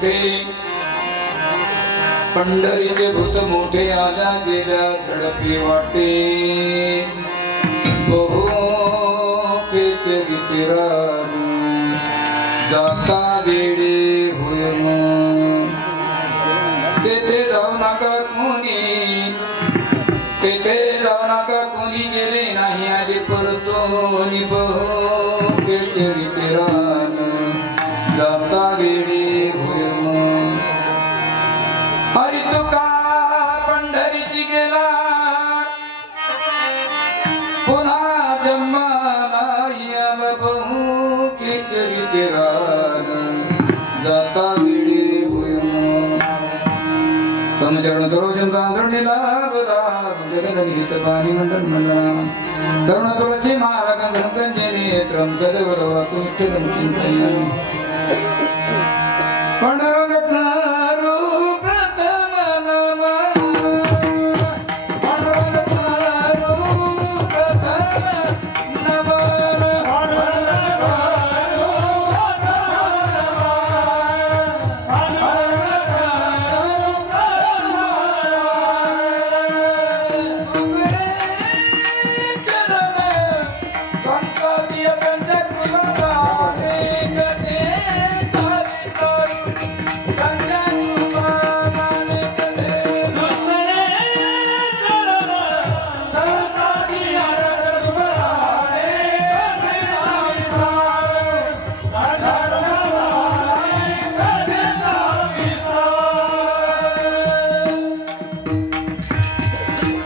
मोठे पंढरीचे भूत मोठे आला गेला झडपी वाटे बहु केचरी जाता वेडे होय तेथे जाऊ नका कोणी तेथे जाऊ नका कोणी गेले नाही आले परतो बहु केचरी जाता वेडे होय हरी तुका पंढरीची गेला पुन्हा जन्म नाही आला बहु केचरीचे रान जाता वेळी होय समचरण दरोजन गांधरणीला बरा जगनिहित पाणी मंडन मंडना तरुण तुळशी महाराज संजने त्रम जगवर वाकून चिंतन पंढरगत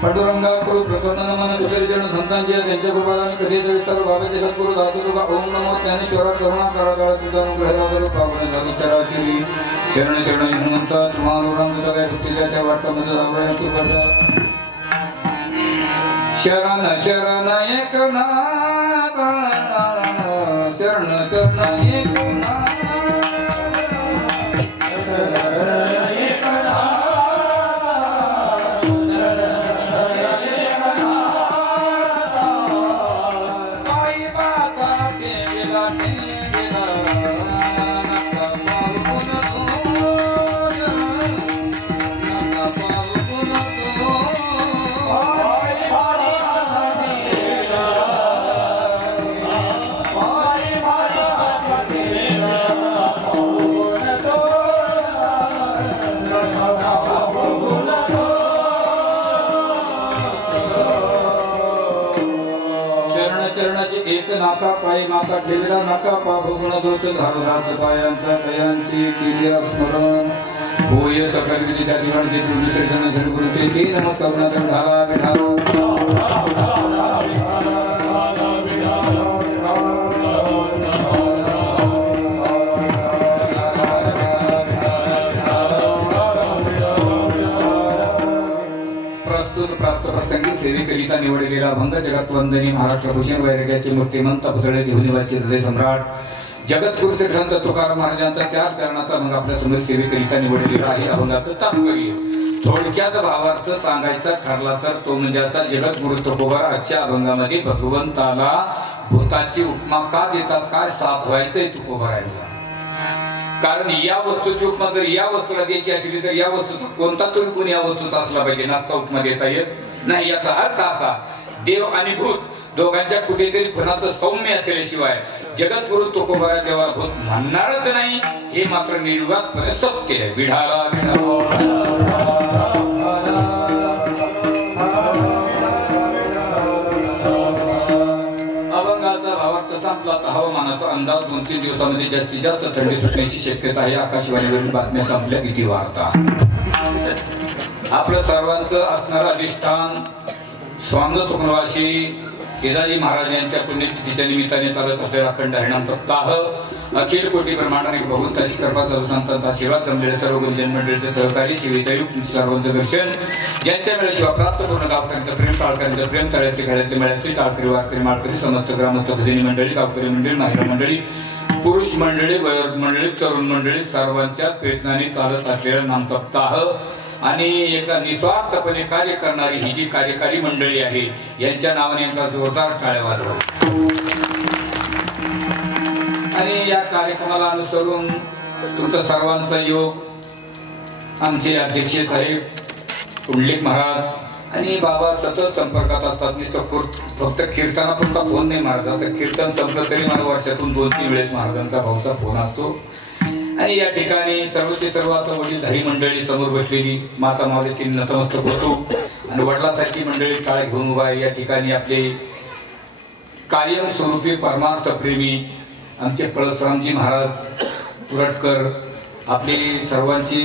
पांडुरंगा करू प्रसन्न नमन दुसरे जण संतांची त्यांच्या कृपाने कधी विस्तार बाबाचे सद्गुरु दासू तुका ओम नमो ज्ञानेश्वरा करुणा करा तुझा अनुग्रह पावणे झाली चराचरी शरण शरण हनुमंता तुम्हाला काय सुटील्या त्या वाटामध्ये जावया तू पडला शरण शरण एक नाम शरण शरण एक एक नाका पायी माका ठेवला नाका पाभुगुण दोष धारदात पायांचा कयांची केली स्मरण होय सकल विधी त्या ठिकाणचे दुसरे जण श्री गुरुचे ते नमस्कार ढाला सेवेकरिता निवडलेला अभंग जगत वंदनी महाराष्ट्र भूषण वैराग्याचे मूर्तिमंत पुतळे घेऊन हृदय सम्राट जगद्गुरु श्री संत तुकाराम महाराजांचा 4 चरणाचा अभंग आपल्या समोर सेवेकरिता निवडलेला आहे. अभंगाचं तात्पर्य थोडक्यात भावार्थ सांगायचा ठरला तर तो म्हणजे आता जगद्गुरु तुकोबा आजच्या अभंगामध्ये भगवंताला भूताची उपमा का देतात, काय साथ व्हायचंय तुकोबरायला. कारण या वस्तूची उपमा जर या वस्तूला द्यायची असली तर या वस्तूचा कोणता तरी कोणी या वस्तूचा असला पाहिजे, नाचता उपमा देता येत नाही. याचा अर्थ असा देव आणि भूत दोघांच्या कुठेतरी फणाचं सौम्य असल्याशिवाय जगद्गुरु तुकोबा देवाला भूत म्हणणारच नाही, हे मात्र निर्वादपणे सत्य आहे. विढाला अभंगाचा भावार्थ संपला तर हवामानाचा अंदाज 2-3 दिवसामध्ये जास्तीत जास्त थंडी सुटण्याची शक्यता आहे. आकाशवाणीवरील बातम्या संपल्या किती वार्ता. आपलं सर्वांचं असणारं अधिष्ठान स्वांग चुकनवाशी केदाजी महाराज यांच्या पुण्यतिथीच्या निमित्ताने चालत असलेला अखंड हरिनाम सप्ताह अखिल कोटी ब्रह्मांडाने भगवंताची कृपा संतांचा आशीर्वाद जमलेले सर्व गुरुजन मंडळीचे सहकारी शिवेचायुक्त सर्वांचं दर्शन ज्यांच्या वेळेस शिवा प्राप्त पूर्ण गावकऱ्यांचं प्रेम टाळकऱ्यांचं प्रेम तळ्यातले खेळ्यातले मेळ्यातले टाळकरी वारकरी माळकरी समस्त ग्रामस्थ भजनी मंडळी गावकरी मंडळी महिला मंडळी पुरुष मंडळी वयोवृद्ध मंडळी तरुण मंडळी सर्वांच्या प्रयत्नाने चालत असलेला नाम सप्ताह आणि एका निस्वार्थपणे कार्य करणारी ही जी कार्यकारी मंडळी आहे यांच्या नावाने यांचा जोरदार टाळ्या वाजवा. आणि या कार्यक्रमाला अनुसरून तुमचा सर्वांचा योग आमचे अध्यक्ष साहेब पुंडलिक महाराज आणि बाबा सतत संपर्कात असतात. फक्त कीर्तनापुरता फोन नाही महाराजांचा, कीर्तन संपलं तरी मला वर्षातून 2-3 वेळेस महाराजांचा भाऊचा फोन असतो. आणि या ठिकाणी सर्वचे सर्व आता वडीलधारी मंडळी समोर बसलेली माता मातेची नतमस्तक होतो आणि वडिलांसारखी मंडळी टाळे घेऊन उभा आहे. या ठिकाणी आपले कायम स्वरूपी परमार्थ प्रेमी आमचे परशुरामजी महाराज पुरटकर, आपली सर्वांची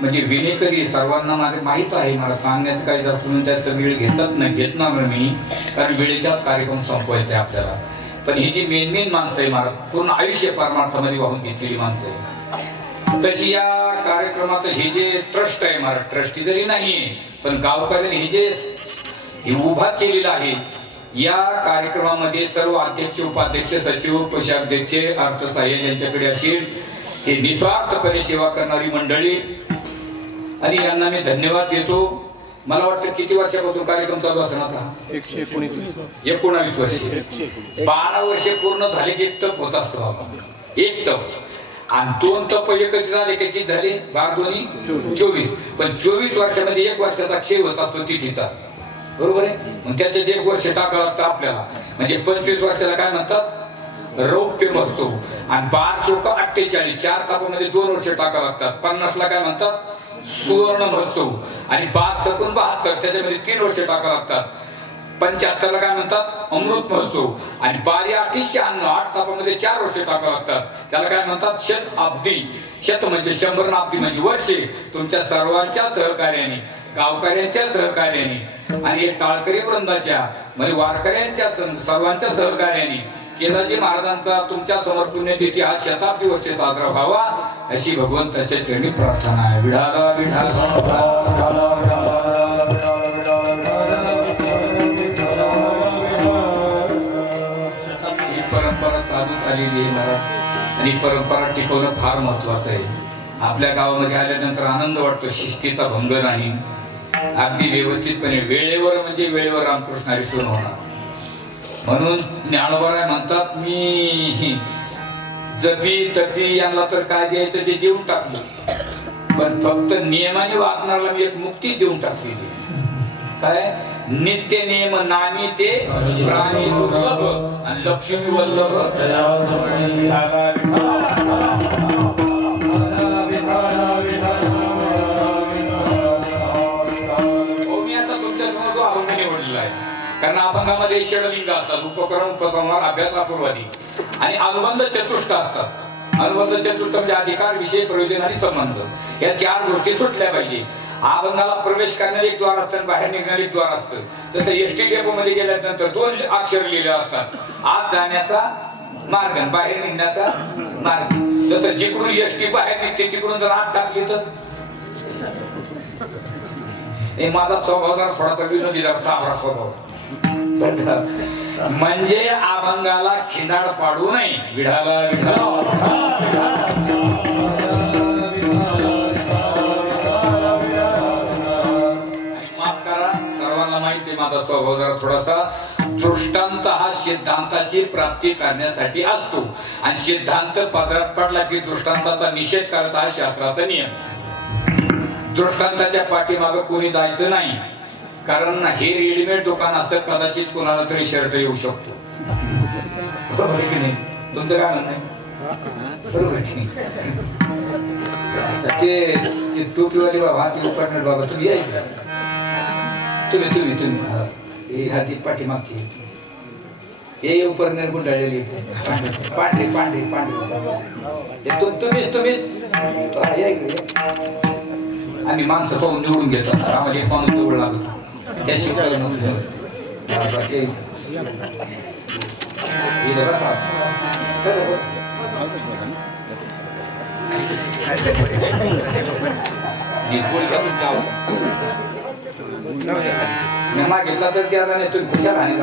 म्हणजे विनेकरी, सर्वांना माझे माहीत आहे. मला सांगण्याचं काही जास्त म्हणून त्याचा वेळ घेतणार मी, कारण वेळेच्याच कार्यक्रम संपवायचा आहे आपल्याला. पण ही जी मेन माणसं आहे महाराज, पूर्ण आयुष्य परमार्थामध्ये वाहून घेतलेली माणसं आहे. तशी या कार्यक्रमात हे जे ट्रस्ट आहे महाराज, ट्रस्टी जरी नाहीये पण गावकऱ्यांनी हे उभा केलेला आहे. या कार्यक्रमामध्ये सर्व अध्यक्ष, उपाध्यक्ष, सचिव, कोषाध्यक्ष, अर्थसहाय्य यांच्याकडे असेल हे निस्वार्थपणे सेवा करणारी मंडळी आणि यांना मी धन्यवाद देतो. मला वाटतं किती वर्षापासून कार्यक्रम चालू असणार आता? 19 वर्षे. 12 वर्षे पूर्ण झाले की एक तप होत असतो बाबा, एक तप. आणि 2 तप एकच झाले किती झाले? 12 × 2 = 24. पण 24 वर्षामध्ये 1 वर्षाचा क्षय होत असतो तिथीचा, बरोबर आहे. मग त्याच्यात 1 वर्ष टाकावं लागतं आपल्याला. म्हणजे 25 वर्षाला काय म्हणतात? रौप्य महोत्सव. आणि 12 चोक 48, 4 तापामध्ये 2 वर्ष टाकावं लागतात. 50ला काय म्हणतात? सुवर्ण महोत्सव. आणि 5 सकून 72 त्याच्यामध्ये 3 वर्ष टाकावं लागतात. 75ला काय म्हणतात? अमृत महोत्सव. आणि 12-8 तापामध्ये 4 वर्ष टाकावं लागतात. त्याला काय म्हणतात? शत अब्दी. शत म्हणजे 100 अब्दी म्हणजे वर्षे. तुमच्या सर्वांच्या सहकार्याने, गावकऱ्यांच्या सहकार्याने आणि एक टाळकरी वृंदाच्या म्हणजे वारकऱ्यांच्या सर्वांच्या सहकार्याने केदारजी महाराजांचा तुमच्या समोर पुण्यतिथी हा शताब्दी वर्षे साजरा व्हावा अशी भगवंताच्या चरणी प्रार्थना आहे. विठाला विठाला ही परंपरा चालूच आलेली आहे महाराज आणि परंपरा टिकवणं फार महत्वाचं आहे. आपल्या गावामध्ये आल्यानंतर आनंद वाटतो, शिस्तीचा भंग नाही, अगदी व्यवस्थितपणे वेळेवर म्हणजे वेळेवर रामकृष्ण हरी सुरू होणार. म्हणून ज्ञानोबा म्हणतात, मी जपी तपी यांना तर काय द्यायचं ते देऊन टाकलं, पण फक्त नियमाने वागणाऱ्याला मी एक मुक्ती देऊन टाकलेली. काय? नित्य नियम नामी ते प्राणी दुर्लभ आणि लक्ष्मी वल्लभ. कारण अभंगामध्ये षडलिंग असतात, उपक्रम, उपसंहार, अभ्यास, अपूर्वादी आणि अनुबंध चतुष्ट असतात. अनुबंध चतुष्ट म्हणजे अधिकार, विषय, प्रयोजन आणि संबंध या 4 गोष्टी सुटल्या पाहिजे. अभंगाला प्रवेश करणारे एक द्वार असतं, बाहेर निघणारे एक द्वार असतं. जसं एसटी डेपो मध्ये गेल्यानंतर 2 अक्षर लिहिले असतात, आत जाण्याचा मार्ग आणि बाहेर निघण्याचा मार्ग. जसं जिकडून एसटी बाहेर निघते तिकडून जर आत टाकली तर माझा स्वभाव जरा थोडासा विनोदी, जरा सावरा स्वभाव. म्हणजे अभंगाला खिंडाळ पाडू नये. विढाला माफ करा, सर्वांना माहिती आहे माझा स्वभाव जरा थोडासा. दृष्टांत हा सिद्धांताची प्राप्ती करण्यासाठी असतो आणि सिद्धांत पदरात पडला की दृष्टांताचा निषेध करायचा हा शास्त्राचा नियम. दृष्टांताच्या पाठीमागं कोणी जायचं नाही, कारण हे रेडीमेड दुकान असतं, कदाचित कोणाला तरी शर्ट येऊ शकतो. बरोबर की नाही? तुमचं काय म्हणणं आहे? बरोबर की नाही? ते टोपीवाले बाबा, ते उपकरण बाबा, तुम्ही यायचं, तुम्ही हाती पाठीमागची हे उपकरण गुंडाळलेली पांढरी पांढरी पांढरी तुम्ही आम्ही माणसं पाहून निवडून घेतो. आम्हाला एक माणूस निवड लागतो, त्याशिवाय घेतला तर त्याला नाही तुम्ही खुशाल आणि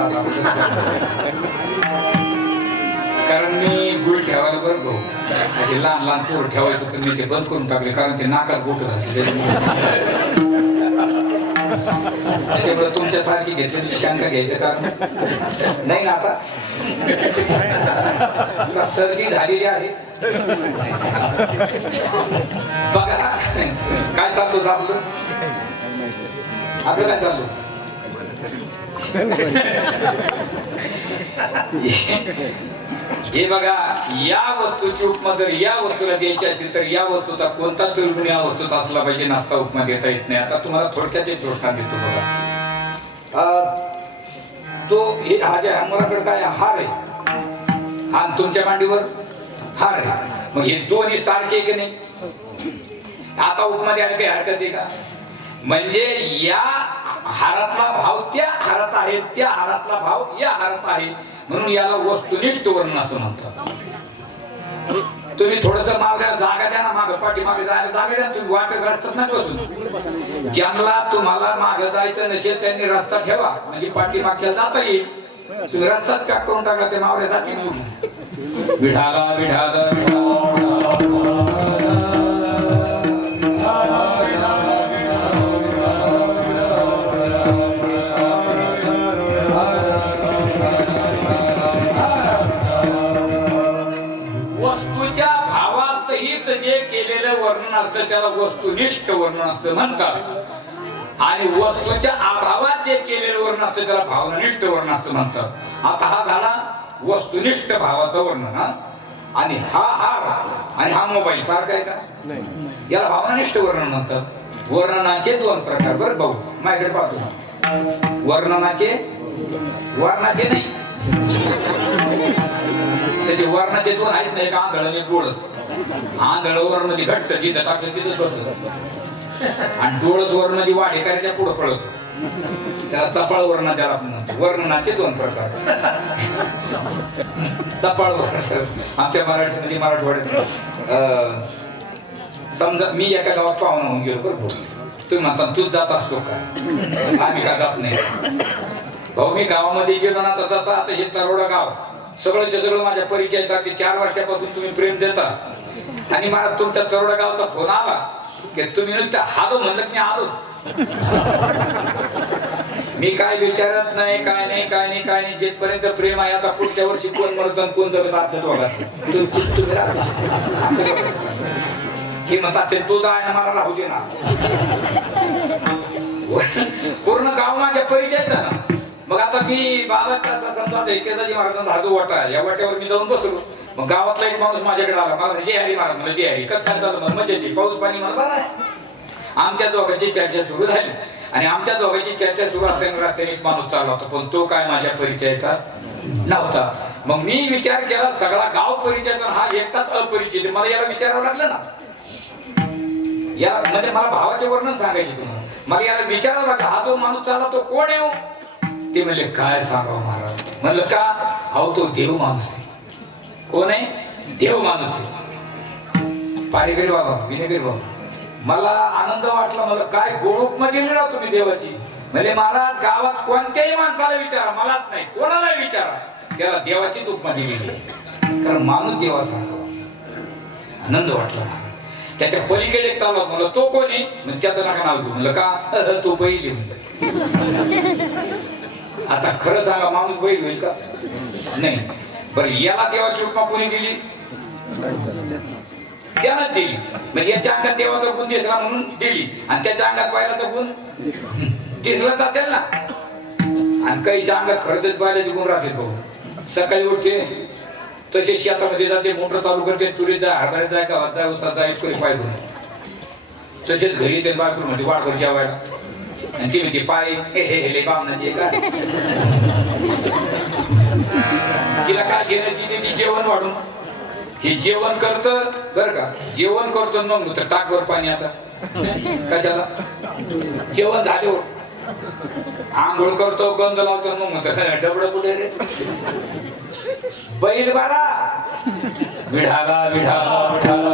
कारण मी गुळ ठेवायला बरं भाऊ, असे लहान लहान पोर ठेवायचं तर मी ते बंद करून टाकले, कारण ते नाकात बोट घातले. त्याच्यामुळे तुमच्यासारखी घेतली शंका घ्यायचं कारण नाही ना. आता सर्दी झालेली आहे. बघा काय चालतो आपलं काय चाललो. हे बघा, या वस्तूची उपमा जर या वस्तूला द्यायची असेल तर या वस्तूचा कोणता तरी गुण या वस्तूचा असला पाहिजे, नाश्ता उपमा देता येत नाही. आता तुम्हाला थोडक्यात एक दृष्टांत देतो बघा. तो हे हा जे मुलाकडे काय हार आहे, हा तुमच्या मांडीवर हार आहे, मग हे दोन्ही सारखे की नाही. आता उपमा द्यायला काही हरकत आहे का. म्हणजे या हारातला भाव त्या हारात आहे, त्या हारातला भाव या हारात आहे, म्हणून याला वस्तुनिष्ठ वर्णन असं म्हणतात. तुम्ही थोडस मागल्या जागा द्या ना, माग पाठी मागे जायला जागा द्या. तुम्ही वाटत रस्त्यात नाही बसून. ज्यांना तुम्हाला मागे जायचं नसेल त्यांनी रस्ता ठेवा, म्हणजे पाठी मागच्या जाता येईल. तुम्ही रस्त्यात पॅक करून टाका, ते मावळे जातील. विढाला विढाला वर्णन असतं त्याला वस्तुनिष्ठ वर्णन असं म्हणतात, आणि वस्तूच्या अभावात जे केलेलं वर्णन असतं त्याला भावनानिष्ठ वर्णन असं म्हणतात. आता हा झाला वस्तुनिष्ठ भावाचं वर्णन. आणि हा हार आणि हा मोबाईल सारखा आहे का, याला भावनानिष्ठ वर्णन म्हणतात. वर्णनाचे दोन प्रकार बरं भाऊ, माझ्याकडे पाहतो. वर्णनाचे नाही, त्याचे वर्णाचे दोन आहेत ना, एक आंधळ आणि डोळस. आंधळ वर्ण म्हणजे घट्ट जिथं टाकलं तिथंच बसत, आणि डोळस वर्ण म्हणजे वाढेकऱ्याच्या पुढं पळत, त्याला चपाळ वर्ण त्याला आपण म्हणतो. वर्णनाचे दोन प्रकार. चपाळ वर्ण आमच्या मराठीमध्ये मराठवाड्यात समजा मी एका गावात पाहुणा होऊन गेलो बरोबर, तुम्ही म्हणता तूच जात असतो का, आम्ही का जात नाही. भाऊ मी गावामध्ये गेलो ना, तर तसा आता हे तरोडा गाव सगळंच्या सगळं माझ्या परिचयाचा. ते 4 वर्षापासून तुम्ही प्रेम देता, आणि मला तुमच्या तरोडा गावचा फोन आला की तुम्ही नुसतं हालो म्हणलं मी आलो. मी काय विचारत नाही, काय नाही जेपर्यंत प्रेम आहे. आता पुढच्या वर्षी कोण मरत कोण जगत आपल्या दोघात हे म्हणतात ते तुझा आहे मला राहू दे ना. पूर्ण गाव माझ्या परिचयाचा ना. मग आता मी बाबाचा समजा केदाजी महाराजांचा हा जो वाटा आहे, या वाट्यावर मी जाऊन बसलो. मग गावातला एक माणूस माझ्याकडे आला, मला जय हरी महाराज, मला जय हरी कसं चाललं मजा येते, पाऊस पाणी मला बरं आहे. आमच्या दोघांची चर्चा सुरू झाली, आणि आमच्या दोघांची चर्चा सुरू असताना रस्त्याने एक माणूस चालला होता, पण तो काय माझ्या परिचयाचा नव्हता. मग मी विचार केला सगळा गाव परिचयाचा, हा एकटाच अपरिचित. मला याला विचारावं लागलं ना, या म्हणजे मला भावाचे वर्णन सांगायचे तुम्हाला. मला याला विचारावं लागलं हा जो माणूस चालला तो कोण आहे. ते म्हणले काय सांगावं महाराज. म्हणलं का, अहो तो देव माणूस आहे. कोण आहे, देव माणूस आहे. पारेगरी बाबा, विनेगरी बाबा. मला आनंद वाटला, मला काय गोरूप मध्ये लिहिला तुम्ही देवाची. म्हणजे मला गावात कोणत्याही माणसाला विचारा, मलाच नाही कोणाला विचारा, त्याला देवाचीच उपमा दिलेली, कारण माणूस देवाचा. आनंद वाटला. त्याच्या पलीकडे चालला, मला तो कोण आहे, म्हणजे त्याचं नका नाव घेऊ. म्हणलं का, तो बैल आहे. आता खरं सांगा, माणूस बैल होईल का, नाही. बरं याला देवाची उपमा कोणी दिली, त्यानंच दिली. म्हणजे याच्या अंगात देवाचा गुण दिसला म्हणून दिली, आणि त्याच्या अंगात बैलाचा गुण दिसलाच असेल ना. आणि काहीच्या अंगात खरंच बैलाचे गुण राहतील. भाऊ सकाळी उठते तसे शेतामध्ये जाते, मोटर चालू करते, तुरी जाय, हरभऱ्यात जाय, गावात जाय, उसात जाय, इतकरी पाय धुणे. तसेच घरी ते बायको म्हणते वाढभर जेवायला, आणि ती म्हणते पाय हे बामणाची का, तिला काय घेणं, तिथे ती जेवण वाढून हे जेवण करत बर का, जेवण करतो मग तर टाकवर पाणी. आता कशाला, जेवण झाल्यावर आंघोळ करतो, गंध लावतो, मग डबड कुठे रे. बैल बाळा विढाला विढाला विढाला